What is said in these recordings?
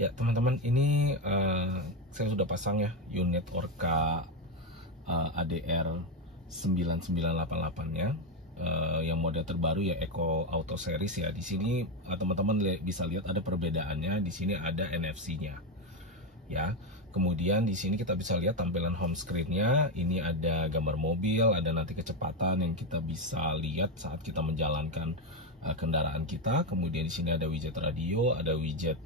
Ya teman-teman, ini saya sudah pasang ya unit Orca ADR 9988 nya, yang model terbaru ya, Eco Auto Series ya. Di sini teman-teman bisa lihat ada perbedaannya. Di sini ada NFC-nya ya. Kemudian di sini kita bisa lihat tampilan home screen-nya. Ini ada gambar mobil, ada nanti kecepatan yang kita bisa lihat saat kita menjalankan kendaraan kita. Kemudian di sini ada widget radio, ada widget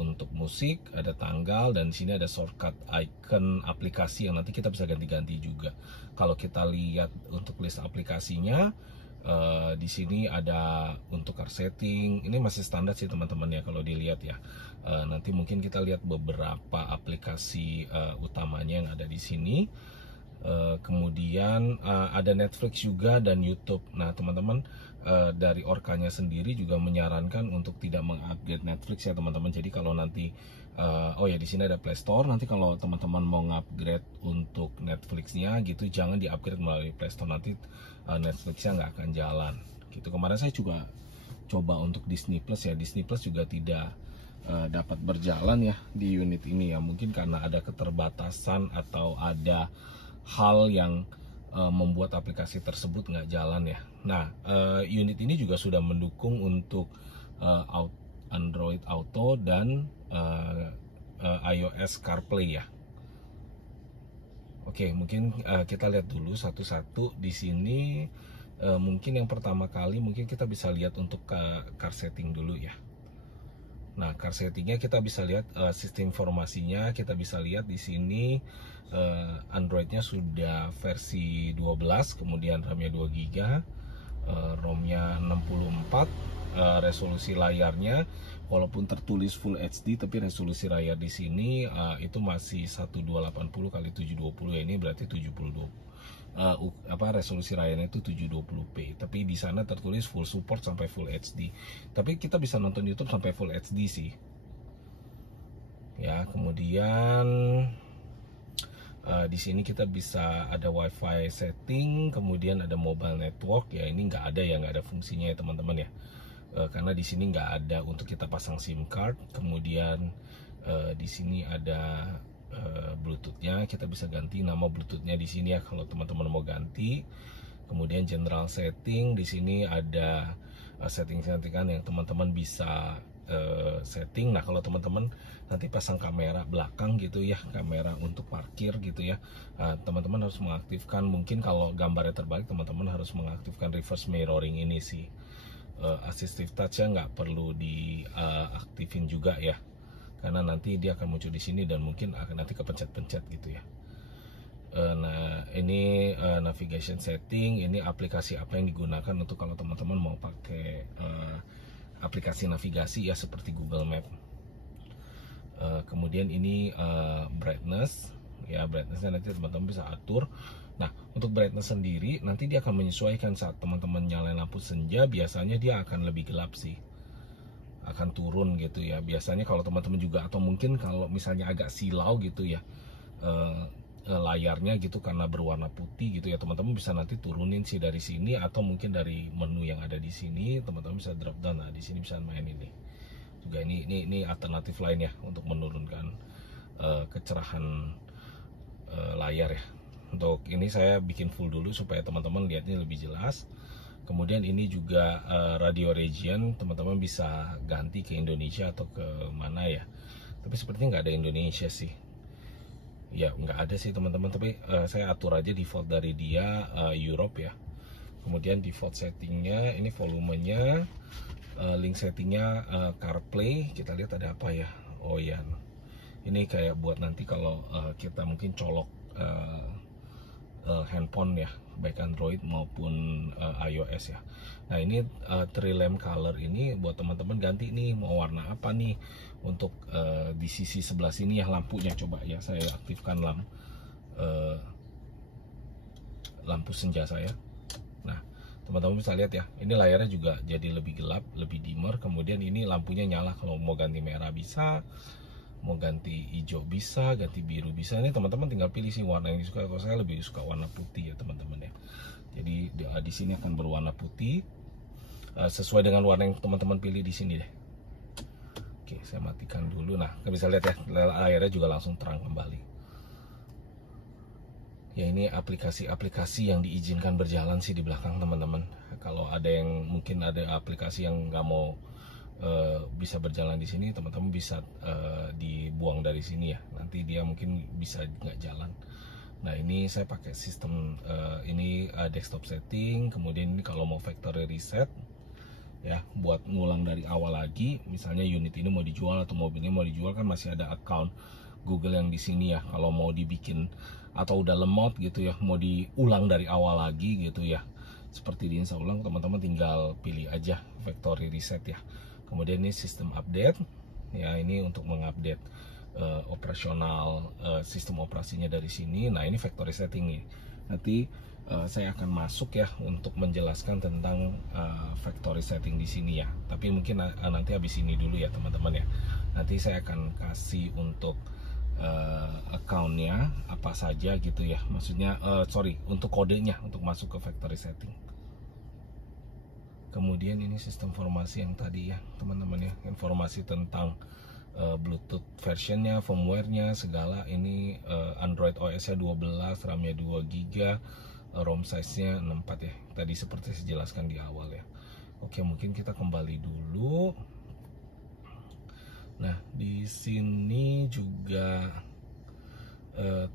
untuk musik, ada tanggal, dan di sini ada shortcut icon aplikasi yang nanti kita bisa ganti-ganti juga. Kalau kita lihat untuk list aplikasinya, di sini ada untuk car setting. Ini masih standar sih teman-teman ya kalau dilihat ya. Nanti mungkin kita lihat beberapa aplikasi utamanya yang ada di sini. Kemudian ada Netflix juga dan YouTube. Nah teman-teman, dari Orcanya sendiri juga menyarankan untuk tidak mengupgrade Netflix ya teman-teman. Jadi kalau nanti oh ya, di sini ada Play Store. Nanti kalau teman-teman mau ngupgrade untuk Netflixnya gitu, jangan di-upgrade melalui Play Store, nanti Netflixnya nggak akan jalan gitu. Kemarin saya juga coba untuk Disney Plus ya, Disney Plus juga tidak dapat berjalan ya di unit ini ya. Mungkin karena ada keterbatasan atau ada hal yang membuat aplikasi tersebut nggak jalan ya. Nah, unit ini juga sudah mendukung untuk Android Auto dan iOS CarPlay ya. Oke, mungkin kita lihat dulu satu-satu di sini. Mungkin yang pertama kali mungkin kita bisa lihat untuk car setting dulu ya. Nah, car settingnya kita bisa lihat sistem informasinya. Kita bisa lihat di sini Androidnya sudah versi 12, kemudian RAM-nya 2 GB, ROM-nya 64, resolusi layarnya walaupun tertulis Full HD, tapi resolusi layar di sini itu masih 1280 x 720 ya. Ini berarti 72 resolusi layarnya itu 720p, tapi di sana tertulis full support sampai Full HD. Tapi kita bisa nonton YouTube sampai Full HD sih. Ya, kemudian di sini kita bisa ada WiFi setting, kemudian ada mobile network ya. Ini nggak ada ya, nggak ada fungsinya ya teman-teman ya. Karena di sini nggak ada untuk kita pasang SIM card. Kemudian di sini ada Bluetooth-nya, kita bisa ganti nama Bluetooth-nya di sini ya kalau teman-teman mau ganti. Kemudian general setting, di sini ada setting-settingan yang teman-teman bisa setting. Nah, kalau teman-teman nanti pasang kamera belakang gitu ya, kamera untuk parkir gitu ya, teman-teman harus mengaktifkan. Mungkin kalau gambarnya terbalik, teman-teman harus mengaktifkan reverse mirroring ini sih. Assistive touch-nya nggak perlu diaktifin juga ya, karena nanti dia akan muncul di sini dan mungkin akan nanti kepencet-pencet gitu ya. Nah, ini navigation setting. Ini aplikasi apa yang digunakan untuk kalau teman-teman mau pakai aplikasi navigasi ya, seperti Google Map. Kemudian ini brightness ya, brightnessnya nanti teman-teman bisa atur. Nah, untuk brightness sendiri nanti dia akan menyesuaikan saat teman-teman nyalain lampu senja. Biasanya dia akan lebih gelap sih, akan turun gitu ya biasanya kalau teman-teman juga, atau mungkin kalau misalnya agak silau gitu ya layarnya gitu karena berwarna putih gitu ya, teman-teman bisa nanti turunin sih dari sini, atau mungkin dari menu yang ada di sini teman-teman bisa drop down. Nah, di sini bisa main ini juga. Ini alternatif lain ya untuk menurunkan kecerahan layar ya. Untuk ini saya bikin full dulu supaya teman-teman lihatnya lebih jelas. Kemudian ini juga radio region, teman-teman bisa ganti ke Indonesia atau ke mana ya. Tapi sepertinya nggak ada Indonesia sih. Ya nggak ada sih teman-teman, tapi saya atur aja default dari dia Europe ya. Kemudian default settingnya ini volumenya, link settingnya CarPlay. Kita lihat ada apa ya. Oh ya, ini kayak buat nanti kalau kita mungkin colok handphone ya, baik Android maupun iOS ya. Nah, ini tree lamp color ini buat teman-teman ganti nih mau warna apa nih. Untuk di sisi sebelah sini ya lampunya, coba ya saya aktifkan lampu senja saya. Nah, teman-teman bisa lihat ya, ini layarnya juga jadi lebih gelap, lebih dimmer. Kemudian ini lampunya nyala, kalau mau ganti merah bisa, mau ganti hijau bisa, ganti biru bisa. Ini teman-teman tinggal pilih sih warna yang disuka. Kalau saya lebih suka warna putih ya teman-teman ya. Jadi di sini akan berwarna putih sesuai dengan warna yang teman-teman pilih di sini deh. Oke, Oke, saya matikan dulu. Nah, bisa lihat ya, layarnya juga langsung terang kembali. Ya, ini aplikasi-aplikasi yang diizinkan berjalan sih di belakang teman-teman. Kalau ada yang mungkin ada aplikasi yang nggak mau bisa berjalan di sini, teman-teman bisa dibuang dari sini ya. Nanti dia mungkin bisa nggak jalan. Nah, ini saya pakai sistem ini desktop setting. Kemudian ini kalau mau factory reset ya, buat ngulang dari awal lagi. Misalnya unit ini mau dijual atau mobilnya mau dijual, kan masih ada account Google yang di sini ya. Kalau mau dibikin atau udah lemot gitu ya, mau diulang dari awal lagi gitu ya, seperti diinstal ulang, teman-teman tinggal pilih aja factory reset ya. Kemudian ini sistem update ya, ini untuk mengupdate operasional sistem operasinya dari sini. Nah, ini factory setting nih. Nanti saya akan masuk ya untuk menjelaskan tentang factory setting di sini ya. Tapi mungkin nanti habis ini dulu ya teman-teman ya. Nanti saya akan kasih untuk accountnya apa saja gitu ya. Maksudnya untuk kodenya untuk masuk ke factory setting. Kemudian ini sistem informasi yang tadi ya teman-teman ya, informasi tentang Bluetooth versionnya, firmware-nya, segala. Ini Android OS-nya 12, RAM-nya 2 GB, ROM size-nya 64 ya. Tadi seperti saya jelaskan di awal ya. Oke, mungkin kita kembali dulu. Nah, di sini juga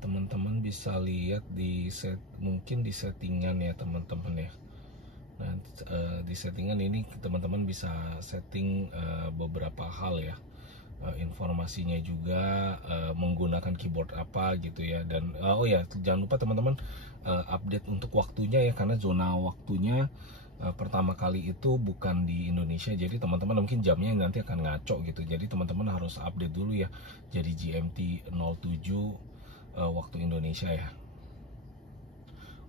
teman-teman bisa lihat mungkin di settingan ya teman-teman ya. Nah, di settingan ini teman-teman bisa setting beberapa hal ya. Informasinya juga menggunakan keyboard apa gitu ya. Dan oh ya, jangan lupa teman-teman update untuk waktunya ya, karena zona waktunya pertama kali itu bukan di Indonesia, jadi teman-teman mungkin jamnya nanti akan ngaco gitu. Jadi teman-teman harus update dulu ya, jadi GMT 07 waktu Indonesia ya.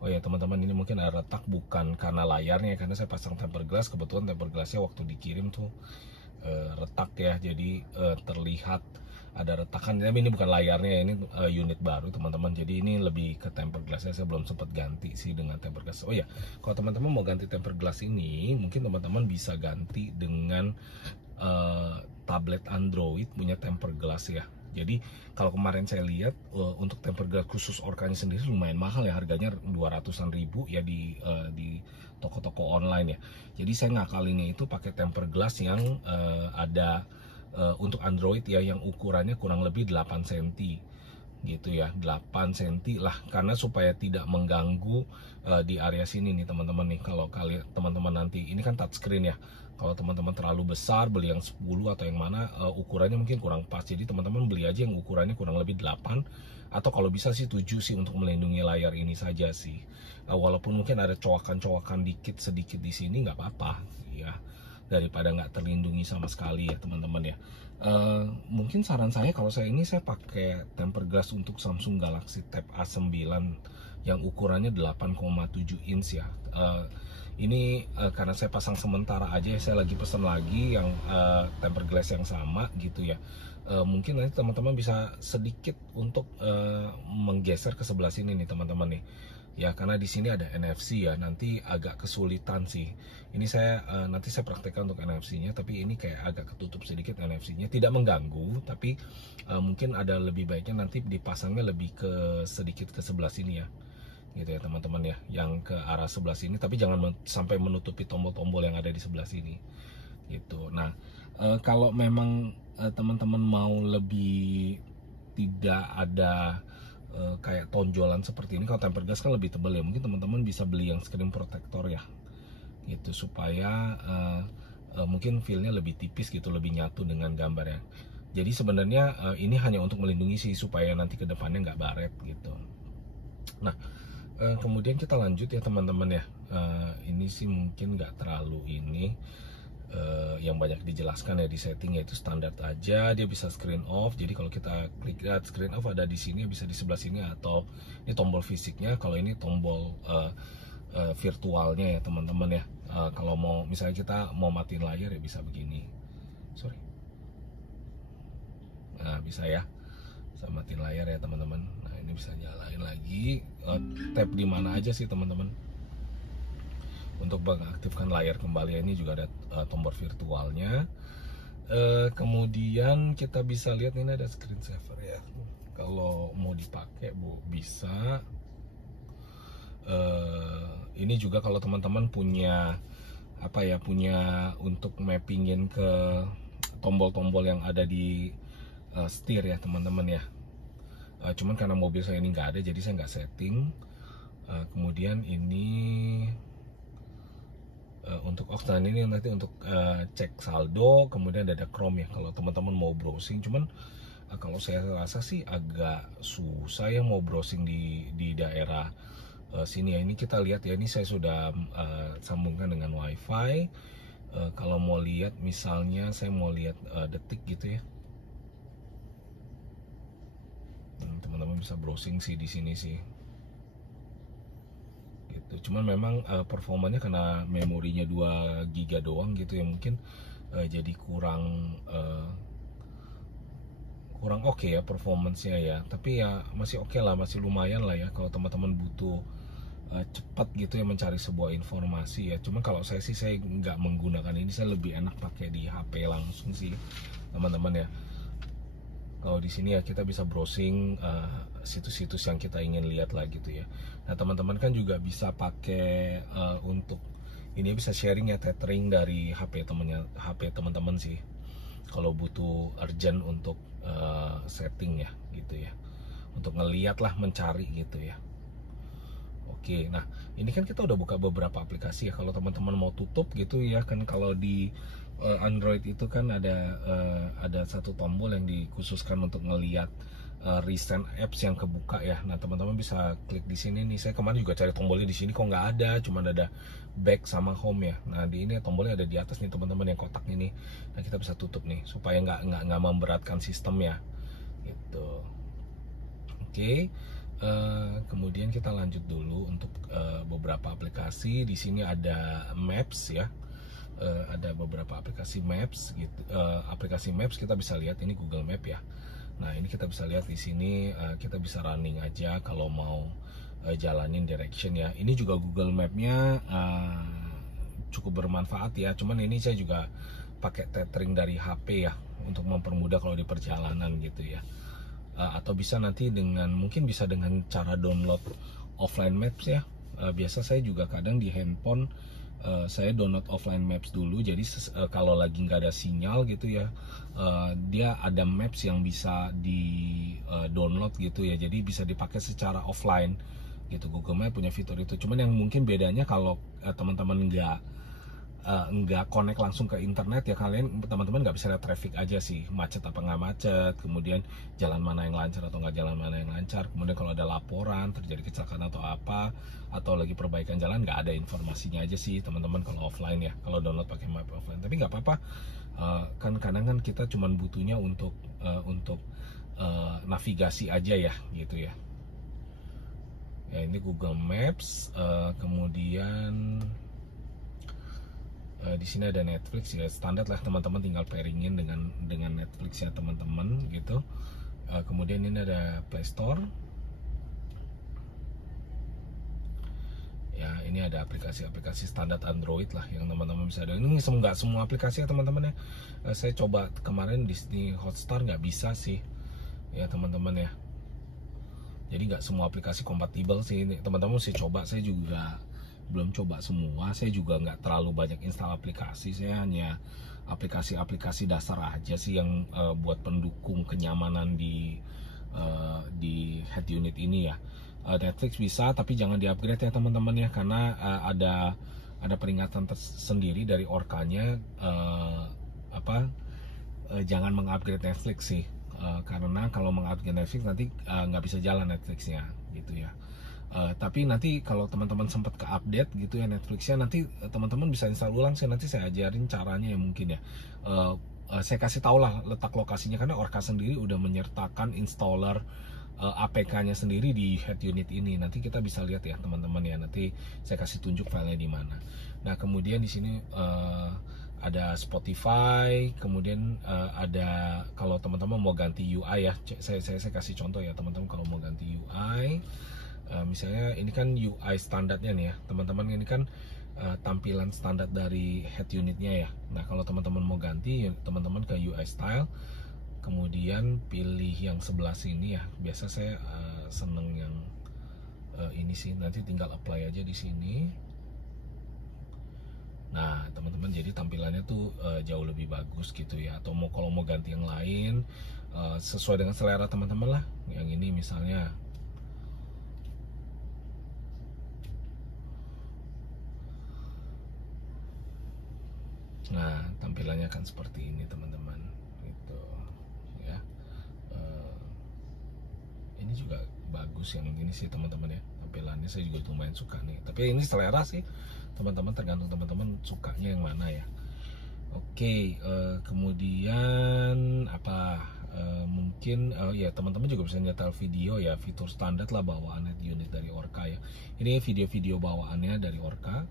Oh ya teman-teman, ini mungkin ada retak bukan karena layarnya, karena saya pasang tempered glass. Kebetulan tempered glassnya waktu dikirim tuh retak ya, jadi terlihat ada retakan. Tapi ini bukan layarnya, ini unit baru teman-teman. Jadi ini lebih ke tempered glassnya, saya belum sempat ganti sih dengan tempered glass. Oh ya, kalau teman-teman mau ganti tempered glass ini, mungkin teman-teman bisa ganti dengan tablet Android punya tempered glass ya. Jadi kalau kemarin saya lihat untuk tempered glass khusus Orkanya sendiri lumayan mahal ya, harganya 200-an ribu ya di toko-toko online ya. Jadi saya ngakalinnya itu pakai tempered glass yang ada untuk Android ya, yang ukurannya kurang lebih 8 cm gitu ya, 8 cm lah, karena supaya tidak mengganggu di area sini nih teman-teman nih. Kalau kalian teman-teman nanti ini kan touchscreen ya, kalau teman-teman terlalu besar beli yang 10 atau yang mana ukurannya mungkin kurang pas, jadi teman-teman beli aja yang ukurannya kurang lebih 8 atau kalau bisa sih 7 sih, untuk melindungi layar ini saja sih. Walaupun mungkin ada cowakan-cowakan sedikit di sini, nggak apa-apa ya, daripada nggak terlindungi sama sekali ya teman-teman ya. Mungkin saran saya, kalau saya pakai tempered glass untuk Samsung Galaxy Tab A9 yang ukurannya 8,7 inch ya. Ini karena saya pasang sementara aja, saya lagi pesen lagi yang tempered glass yang sama gitu ya. Mungkin nanti teman-teman bisa sedikit untuk menggeser ke sebelah sini nih teman-teman nih ya, karena di sini ada NFC ya, nanti agak kesulitan sih. Ini nanti saya praktekkan untuk NFC-nya, tapi ini kayak agak ketutup sedikit NFC-nya, tidak mengganggu, tapi mungkin ada lebih baiknya nanti dipasangnya lebih sedikit ke sebelah sini ya, gitu ya teman-teman ya, yang ke arah sebelah sini, tapi jangan sampai menutupi tombol-tombol yang ada di sebelah sini gitu. Nah, kalau memang teman-teman mau lebih tidak ada kayak tonjolan seperti ini, kalau tempered glass kan lebih tebal ya, mungkin teman-teman bisa beli yang screen protector ya gitu, supaya mungkin feelnya lebih tipis gitu, lebih nyatu dengan gambarnya. Jadi sebenarnya ini hanya untuk melindungi sih, supaya nanti kedepannya nggak baret gitu. Nah, kemudian kita lanjut ya teman-teman ya. Ini sih mungkin nggak terlalu yang banyak dijelaskan ya di setting, yaitu standar aja, dia bisa screen off. Jadi kalau kita klik screen off ada di sini, bisa di sebelah sini, atau ini tombol fisiknya, kalau ini tombol virtualnya ya teman-teman ya. Kalau mau misalnya kita mau matiin layar ya bisa begini, nah bisa ya, bisa matiin layar ya teman-teman. Nah ini bisa nyalain lagi, tap di mana aja sih teman-teman untuk mengaktifkan layar kembali. Ini juga ada tombol virtualnya. Kemudian kita bisa lihat ini ada screensaver ya. Kalau mau dipakai bisa. Ini juga kalau teman-teman punya punya untuk mappingin ke tombol-tombol yang ada di setir ya teman-teman ya. Cuman karena mobil saya ini nggak ada, jadi saya nggak setting. Kemudian ini untuk Oxtan ini nanti untuk cek saldo. Kemudian ada Chrome ya kalau teman-teman mau browsing. Cuman kalau saya rasa sih agak susah ya mau browsing di daerah sini ya. Ini kita lihat ya, ini saya sudah sambungkan dengan WiFi. Kalau mau lihat misalnya saya mau lihat detik gitu ya, teman-teman bisa browsing sih di sini sih gitu. Cuman memang performanya karena memorinya 2 GB doang gitu ya, mungkin jadi kurang oke ya performance-nya ya. Tapi ya masih oke lah, masih lumayan lah ya kalau teman-teman butuh cepat gitu ya mencari sebuah informasi ya. Cuma kalau saya sih saya nggak menggunakan ini, saya lebih enak pakai di HP langsung sih teman-teman ya. Kalau di sini ya kita bisa browsing situs-situs yang kita ingin lihat lah gitu ya. Nah teman-teman kan juga bisa pakai untuk ini bisa sharing ya, tethering dari HP teman-teman sih. Kalau butuh urgent untuk setting ya gitu ya, untuk ngeliat lah, mencari gitu ya. Oke, nah ini kan kita udah buka beberapa aplikasi ya. Kalau teman-teman mau tutup gitu ya kan, kalau di Android itu kan ada satu tombol yang dikhususkan untuk ngeliat recent apps yang kebuka ya. Nah teman-teman bisa klik di sini nih. Saya kemarin juga cari tombolnya di sini kok nggak ada, cuma ada back sama home ya. Nah di ini tombolnya ada di atas nih teman-teman, yang kotak ini. Nah kita bisa tutup nih supaya nggak memberatkan sistem ya gitu. Oke. Kemudian kita lanjut dulu untuk beberapa aplikasi. Di sini ada Maps ya, ada beberapa aplikasi Maps gitu. Aplikasi Maps kita bisa lihat ini Google Map ya. Nah ini kita bisa lihat di sini, kita bisa running aja kalau mau jalanin direction ya. Ini juga Google Map-nya cukup bermanfaat ya. Cuman ini saya juga pakai tethering dari HP ya untuk mempermudah kalau di perjalanan gitu ya. Atau bisa nanti mungkin bisa dengan cara download offline maps ya. Biasa saya juga kadang di handphone saya download offline maps dulu, jadi kalau lagi nggak ada sinyal gitu ya, dia ada maps yang bisa di download gitu ya, jadi bisa dipakai secara offline gitu. Google Map punya fitur itu. Cuman yang mungkin bedanya kalau teman-teman nggak connect langsung ke internet ya, teman-teman nggak bisa lihat traffic aja sih, macet apa nggak macet, kemudian jalan mana yang lancar atau nggak jalan mana yang lancar, kemudian kalau ada laporan terjadi kecelakaan atau apa, atau lagi perbaikan jalan, nggak ada informasinya aja sih teman-teman kalau offline ya, kalau download pakai map offline. Tapi nggak apa-apa, kan kadang kan kita cuman butuhnya untuk navigasi aja ya gitu ya. Ya ini Google Maps. Kemudian di sini ada Netflix ya, standar lah teman-teman, tinggal pairingin dengan Netflix ya teman-teman gitu. Kemudian ini ada Play Store ya, ini ada aplikasi-aplikasi standar Android lah yang teman-teman bisa ada. Ini nggak semua aplikasi ya teman-teman ya. Saya coba kemarin Disney Hotstar nggak bisa sih ya teman-teman ya, jadi nggak semua aplikasi kompatibel sih teman-teman, mesti coba. Saya juga belum coba semua, saya juga nggak terlalu banyak install aplikasi, saya hanya aplikasi-aplikasi dasar aja sih yang buat pendukung kenyamanan di head unit ini ya. Netflix bisa, tapi jangan di-upgrade ya teman-teman ya, karena ada peringatan tersendiri dari Orkanya, jangan mengupgrade Netflix sih, karena kalau mengupgrade Netflix nanti nggak bisa jalan Netflixnya gitu ya. Tapi nanti kalau teman-teman sempat ke update gitu ya Netflixnya, nanti teman-teman bisa install ulang sih, nanti saya ajarin caranya ya mungkin ya. Saya kasih tau lah letak lokasinya, karena Orka sendiri udah menyertakan installer APK-nya sendiri di head unit ini. Nanti kita bisa lihat ya teman-teman ya, nanti saya kasih tunjuk filenya di mana. Nah kemudian di sini ada Spotify, kemudian ada kalau teman-teman mau ganti UI ya, saya kasih contoh ya teman-teman, kalau mau ganti UI. Misalnya ini kan UI standarnya nih ya teman-teman, ini kan tampilan standar dari head unitnya ya. Nah kalau teman-teman mau ganti, teman-teman ke UI style, kemudian pilih yang sebelah sini ya. Biasa saya seneng yang ini sih, nanti tinggal apply aja di sini. Nah teman-teman, jadi tampilannya tuh jauh lebih bagus gitu ya. Atau kalau mau ganti yang lain, sesuai dengan selera teman-teman lah. Yang ini misalnya. Nah tampilannya kan seperti ini teman-teman, gitu ya. Ini juga bagus yang ini sih teman-teman ya, tampilannya saya juga lumayan suka nih. Tapi ini selera sih teman-teman, tergantung teman-teman sukanya yang mana ya. Oke, kemudian apa? Mungkin ya teman-teman juga bisa nyetel video ya, fitur standar lah bawaan unit dari Orca ya. Ini video-video bawaannya dari Orca,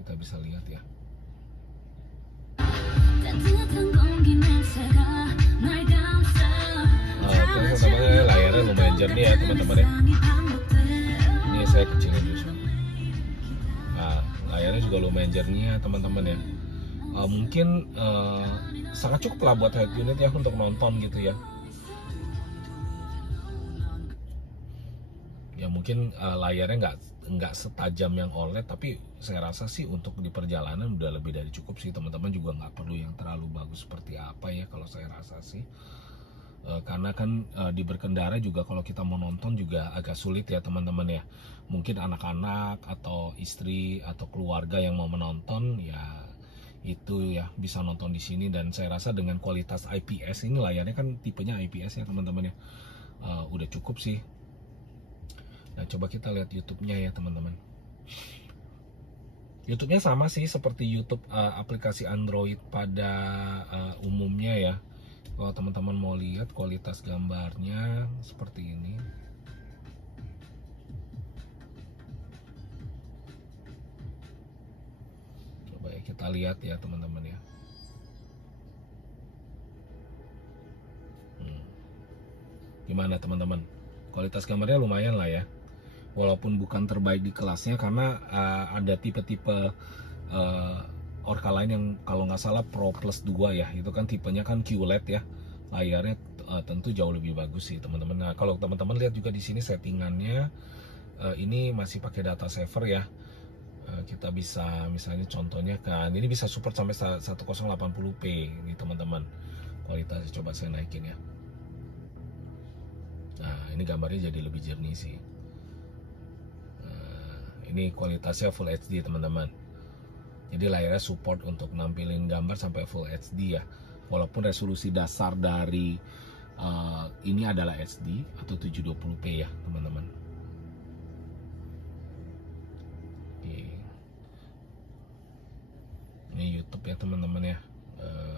kita bisa lihat ya. Teman-teman, layarnya lumayan jernih ya teman-teman ya. Ini saya kecilin dulu. Nah, layarnya juga lumayan jernih ya teman-teman ya. Mungkin sangat cukup lah buat head unit ya untuk nonton gitu ya. Ya mungkin layarnya nggak setajam yang OLED, tapi saya rasa sih untuk di perjalanan udah lebih dari cukup sih teman-teman. Juga nggak perlu yang terlalu bagus seperti apa ya kalau saya rasa sih. Karena kan di berkendara juga kalau kita mau nonton juga agak sulit ya teman-teman ya. Mungkin anak-anak atau istri atau keluarga yang mau menonton ya, itu ya bisa nonton di sini. Dan saya rasa dengan kualitas IPS ini, layarnya kan tipenya IPS ya teman-teman ya, udah cukup sih. Nah coba kita lihat YouTube-nya ya teman-teman. YouTube-nya sama sih seperti YouTube aplikasi Android pada umumnya ya. Kalau teman-teman mau lihat kualitas gambarnya seperti ini. Coba ya kita lihat ya teman-teman ya. Gimana teman-teman? Kualitas gambarnya lumayan lah ya. Walaupun bukan terbaik di kelasnya, karena ada tipe-tipe Orca lain yang kalau nggak salah Pro Plus 2 ya, itu kan tipenya kan QLED ya, layarnya tentu jauh lebih bagus sih teman-teman. Nah kalau teman-teman lihat juga di sini settingannya, ini masih pakai data saver ya. Kita bisa misalnya contohnya kan, ini bisa support sampai 1080p ini teman-teman. Kualitasnya coba saya naikin ya. Nah ini gambarnya jadi lebih jernih sih. Ini kualitasnya Full HD teman-teman. Jadi layarnya support untuk nampilin gambar sampai Full HD ya. Walaupun resolusi dasar dari ini adalah HD atau 720p ya teman-teman. Ini YouTube ya teman-teman ya.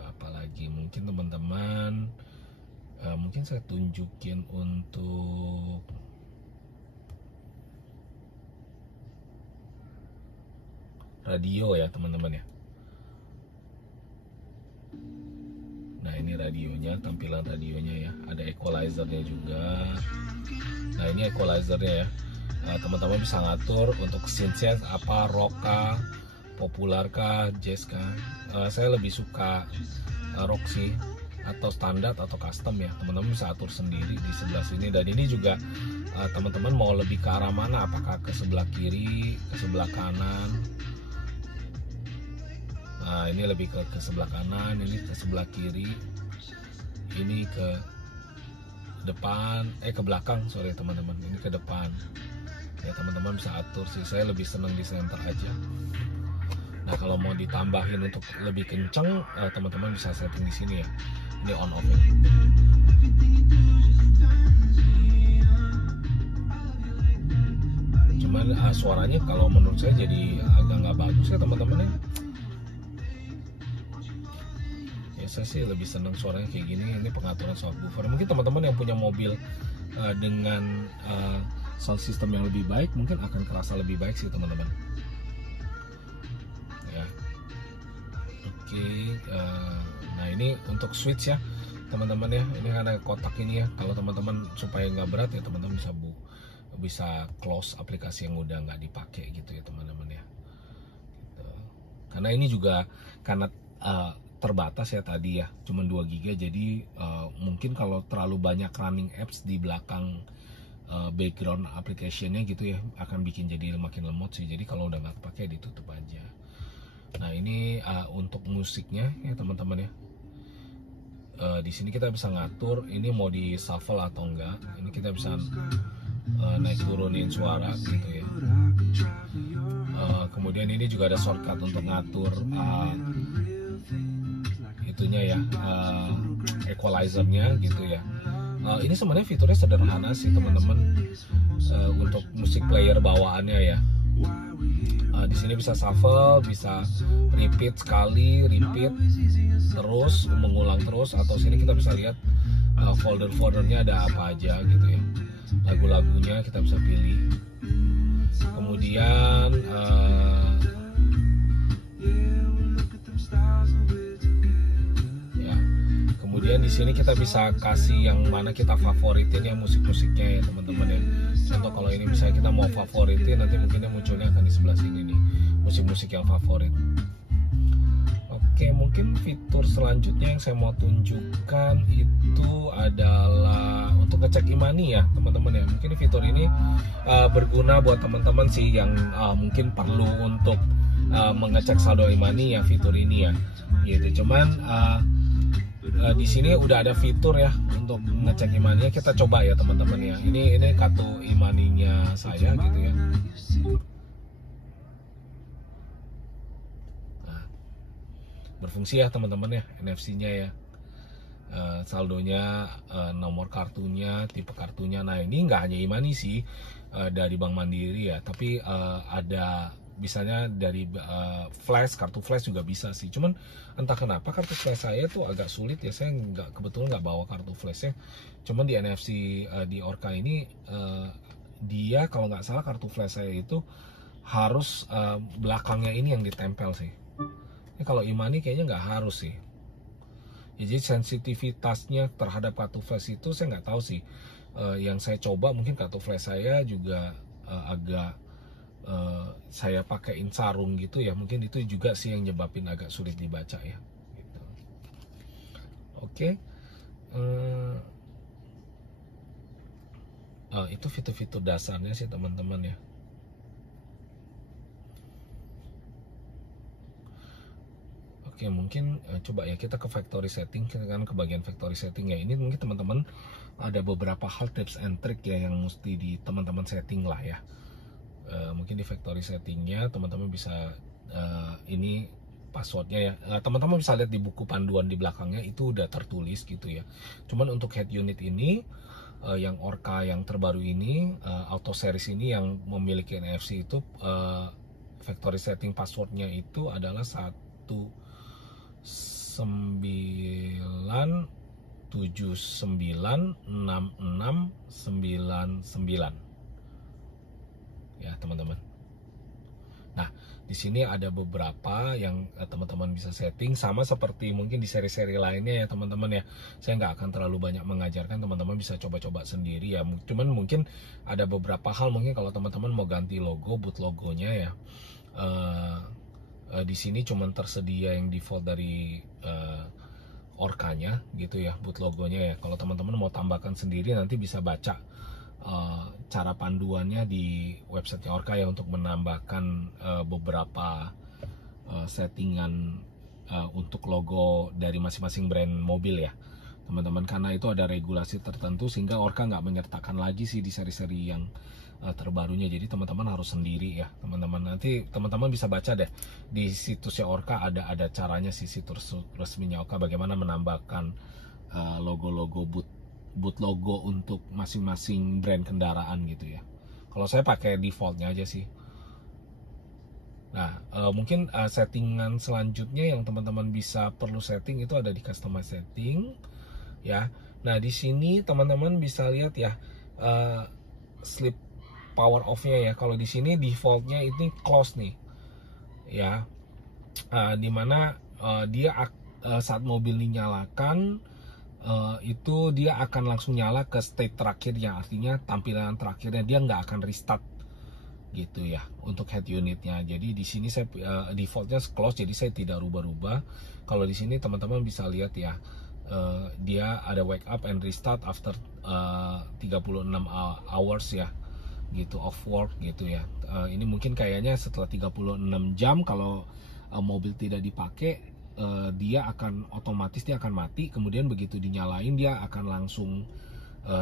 Apalagi mungkin teman-teman, mungkin saya tunjukin untuk radio ya teman-teman ya. Nah ini radionya, tampilan radionya ya, ada equalizernya juga. Nah ini equalizernya ya, teman-teman bisa ngatur untuk scene apa, rock kah, popular kah, jazz kah. Saya lebih suka rock sih, atau standar atau custom ya. Teman-teman bisa atur sendiri di sebelah sini. Dan ini juga teman-teman mau lebih ke arah mana, apakah ke sebelah kiri, ke sebelah kanan. Nah ini lebih ke sebelah kanan, ini ke sebelah kiri, ini ke depan, ke belakang, sorry teman-teman, ini ke depan. Ya teman-teman bisa atur sih, saya lebih seneng di center aja. Nah kalau mau ditambahin untuk lebih kenceng, teman-teman bisa setting di sini ya. Ini on off ya. Cuman suaranya kalau menurut saya jadi agak nggak bagus ya teman-teman ya. Saya sih lebih senang suaranya kayak gini. Ini pengaturan subwoofer. Mungkin teman-teman yang punya mobil dengan sound system yang lebih baik, mungkin akan kerasa lebih baik sih teman-teman ya. Oke, nah ini untuk switch ya teman-teman ya. Ini karena kotak ini ya, kalau teman-teman supaya nggak berat ya teman-teman bisa close aplikasi yang udah nggak dipakai gitu ya teman-teman ya. Karena ini juga karena terbatas ya tadi ya, cuma 2 GB, jadi mungkin kalau terlalu banyak running apps di belakang background application-nya gitu ya, akan bikin jadi makin lemot sih. Jadi kalau udah nggak pakai ditutup aja. Nah ini untuk musiknya ya teman-teman ya. Di sini kita bisa ngatur ini mau di shuffle atau enggak. Ini kita bisa naik turunin suara gitu ya. Kemudian ini juga ada shortcut untuk ngatur itunya ya, equalizer-nya gitu ya. Ini sebenarnya fiturnya sederhana sih teman-teman, untuk musik player bawaannya ya. Di sini bisa shuffle, bisa repeat sekali, repeat terus, mengulang terus, atau sini kita bisa lihat folder-foldernya ada apa aja gitu ya. Lagu-lagunya kita bisa pilih. Kemudian kemudian di sini kita bisa kasih yang mana kita favoritin ya musik-musiknya ya teman-teman ya. Contoh kalau ini misalnya kita mau favoritin, nanti mungkin munculnya akan di sebelah sini nih, musik-musik yang favorit. Oke, mungkin fitur selanjutnya yang saya mau tunjukkan itu adalah untuk ngecek e-money ya teman-teman ya. Mungkin fitur ini berguna buat teman-teman sih yang mungkin perlu untuk mengecek saldo e-money ya, fitur ini ya gitu. Cuman di sini udah ada fitur ya untuk ngecek e-money-nya. Kita coba ya teman-teman ya. Ini kartu e-money-nya saya gitu ya. Nah, berfungsi ya teman-teman ya, NFC-nya ya. Saldonya, nomor kartunya, tipe kartunya. Nah ini nggak hanya e-money sih dari Bank Mandiri ya, tapi ada bisanya dari flash, kartu flash juga bisa sih. Cuman entah kenapa kartu flash saya tuh agak sulit ya, saya kebetulan nggak bawa kartu flashnya. Cuman di NFC di Orca ini dia kalau nggak salah kartu flash saya itu harus belakangnya ini yang ditempel sih. Ini kalau e-money kayaknya nggak harus sih. Jadi sensitivitasnya terhadap kartu flash itu saya nggak tahu sih. Yang saya coba mungkin kartu flash saya juga agak saya pakaiin sarung gitu ya, mungkin itu juga sih yang nyebabin agak sulit dibaca ya gitu. Oke. Itu fitur-fitur dasarnya sih teman-teman ya. Oke, mungkin coba ya kita ke factory setting, kita kan ke bagian factory setting ya. Ini mungkin teman-teman ada beberapa hal tips and trick ya yang mesti di teman-teman setting lah ya. Mungkin di factory settingnya teman-teman bisa ini passwordnya ya, teman-teman bisa lihat di buku panduan di belakangnya itu udah tertulis gitu ya. Cuman untuk head unit ini yang Orca yang terbaru ini, auto series ini yang memiliki NFC itu, factory setting passwordnya itu adalah 197966999 ya teman-teman. Nah di sini ada beberapa yang teman-teman bisa setting, sama seperti mungkin di seri-seri lainnya ya teman-teman ya. Saya nggak akan terlalu banyak mengajarkan, teman-teman bisa coba-coba sendiri ya. Cuman mungkin ada beberapa hal, mungkin kalau teman-teman mau ganti logo, boot logonya ya, di sini cuman tersedia yang default dari Orca-nya gitu ya, boot logonya ya. Kalau teman-teman mau tambahkan sendiri, nanti bisa baca cara panduannya di website Orca ya, untuk menambahkan beberapa settingan untuk logo dari masing-masing brand mobil ya teman-teman, karena itu ada regulasi tertentu sehingga Orca nggak menyertakan lagi sih di seri-seri yang terbarunya. Jadi teman-teman harus sendiri ya teman-teman. Nanti teman-teman bisa baca deh di situsnya Orca, ada caranya sih, situs resminya Orca, bagaimana menambahkan logo-logo boot logo untuk masing-masing brand kendaraan gitu ya. Kalau saya pakai defaultnya aja sih. Nah mungkin settingan selanjutnya yang teman-teman bisa perlu setting itu ada di customize setting ya. Nah di sini teman-teman bisa lihat ya, sleep power off-nya ya. Kalau di sini defaultnya ini close nih ya, dimana dia saat mobil dinyalakan itu dia akan langsung nyala ke state terakhirnya, artinya tampilan terakhirnya, dia nggak akan restart gitu ya untuk head unitnya. Jadi di sini saya defaultnya close, jadi saya tidak rubah-rubah. Kalau di sini teman-teman bisa lihat ya, dia ada wake up and restart after 36 hours ya, gitu, off work gitu ya. Ini mungkin kayaknya setelah 36 jam kalau mobil tidak dipakai, dia akan otomatis dia akan mati, kemudian begitu dinyalain dia akan langsung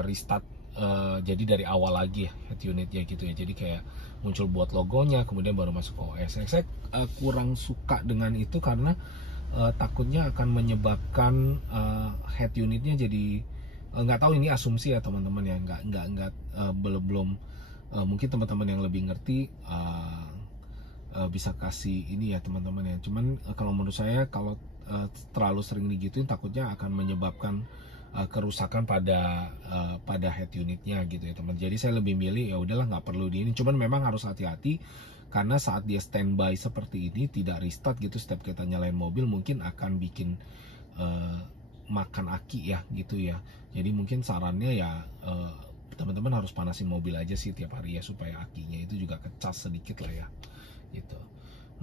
restart, jadi dari awal lagi ya head unitnya gitu ya. Jadi kayak muncul buat logonya kemudian baru masuk ke OS. Saya kurang suka dengan itu karena takutnya akan menyebabkan head unitnya jadi nggak tahu, ini asumsi ya teman-teman ya, nggak belum mungkin teman-teman yang lebih ngerti bisa kasih ini ya teman-teman ya. Cuman kalau menurut saya kalau terlalu sering digituin takutnya akan menyebabkan kerusakan pada head unitnya gitu ya teman. Jadi saya lebih milih ya udahlah, nggak perlu di ini. Cuman memang harus hati-hati karena saat dia standby seperti ini tidak restart gitu, setiap kita nyalain mobil mungkin akan bikin makan aki ya gitu ya. Jadi mungkin sarannya ya teman-teman harus panasin mobil aja sih tiap hari ya, supaya akinya itu juga kecas sedikit lah ya gitu.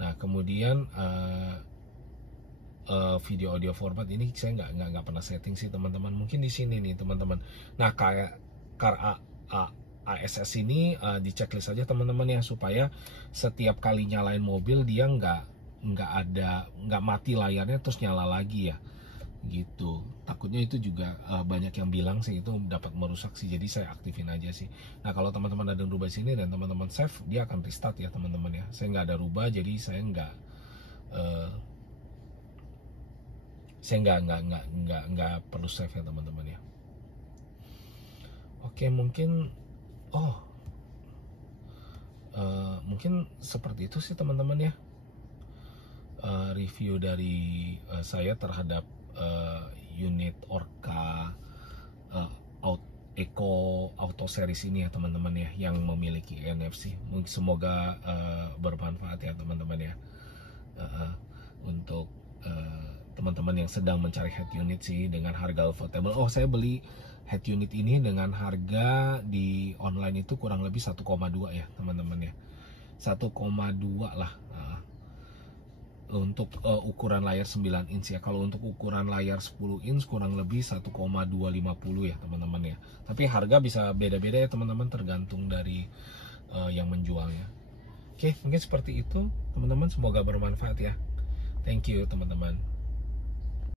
Nah kemudian video audio format ini saya nggak pernah setting sih teman-teman, mungkin di sini nih teman-teman. Nah kayak ASS ini di checklist aja teman-teman ya, supaya setiap kali nyalain mobil dia nggak mati layarnya terus nyala lagi ya gitu. Takutnya itu juga banyak yang bilang sih itu dapat merusak sih, jadi saya aktifin aja sih. Nah kalau teman-teman ada rubah sini dan teman-teman save, dia akan restart ya teman-teman ya. Saya nggak ada rubah, jadi saya nggak perlu save ya teman-teman ya. Oke, mungkin mungkin seperti itu sih teman-teman ya, review dari saya terhadap unit Orca Eco Auto Series ini ya teman-teman ya, yang memiliki NFC. Mungkin semoga bermanfaat ya teman-teman ya, untuk teman-teman yang sedang mencari head unit sih dengan harga affordable. Saya beli head unit ini dengan harga di online itu kurang lebih 1,2 ya teman-teman ya, 1,2 lah untuk ukuran layar 9 inch ya. Kalau untuk ukuran layar 10 inch kurang lebih 1,250 ya teman-teman ya. Tapi harga bisa beda-beda ya teman-teman, tergantung dari yang menjualnya. Oke, mungkin seperti itu teman-teman, semoga bermanfaat ya. Thank you teman-teman.